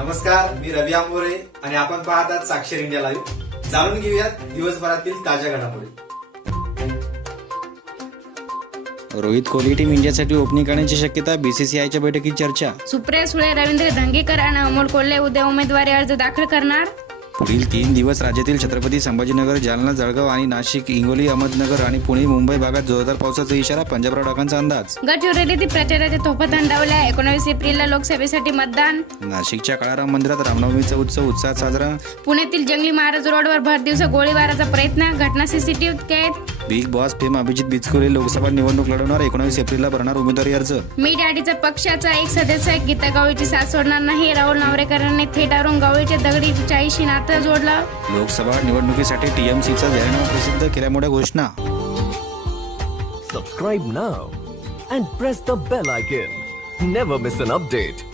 नमस्कार मी रवी आंबोरे आणि आपण पाहतात साक्षर इंडिया लाईव्ह. जाणून घेऊयात दिवसभरातील ताज्या घडामोडी. रोहित कोहली टीम इंडियासाठी ओपनिंग करण्याची शक्यता बीसीसीआयच्या बैठकीत चर्चा. सुप्रिया सुळे रवींद्र धंगेकर आणि अमोल कोल्हे उद्या उमेदवारी अर्ज दाखल करणार? पुढील तीन दिवस राज्यातील छत्रपती संभाजीनगर जालना जळगाव आणि नाशिक हिंगोली अहमदनगर आणि पुणे मुंबई भागात जोरदार पावसाचा इशारा पंजाबराव डाकांचा अंदाज. गडचिरोलीतील प्रचाराच्या तोफा थंडावल्या एकोणवीस एप्रिलला लोकसभेसाठी मतदान. नाशिकच्या काळाराम मंदिरात रामनवमीचा उत्सव उत्साहात साजरा. पुण्यातील जंगली महाराज रोडवर भर दिवसा गोळीबाराचा प्रयत्न. घटना सीसीटीव्हीत कैद. Bigg Boss fame Abhijit Bichukale Lok Sabha निवडणूक लढवणार एकोणवीस एप्रिलला भरणार उमेदवारी अर्ज मीठ आडीचा पक्षाचा एक सदस्य गीता गवळीची साथ सोडणार नाही राहुल नावरेकरांनी थेट अरुण गवळीच्या दगडी चाळीशी नातं जोडलं लोकसभा निवडणुकीसाठी टीएमसीचा जाहीरनामा प्रसिद्ध केल्यामुळे घोषणा Subscribe now and press the bell icon. Never miss an update.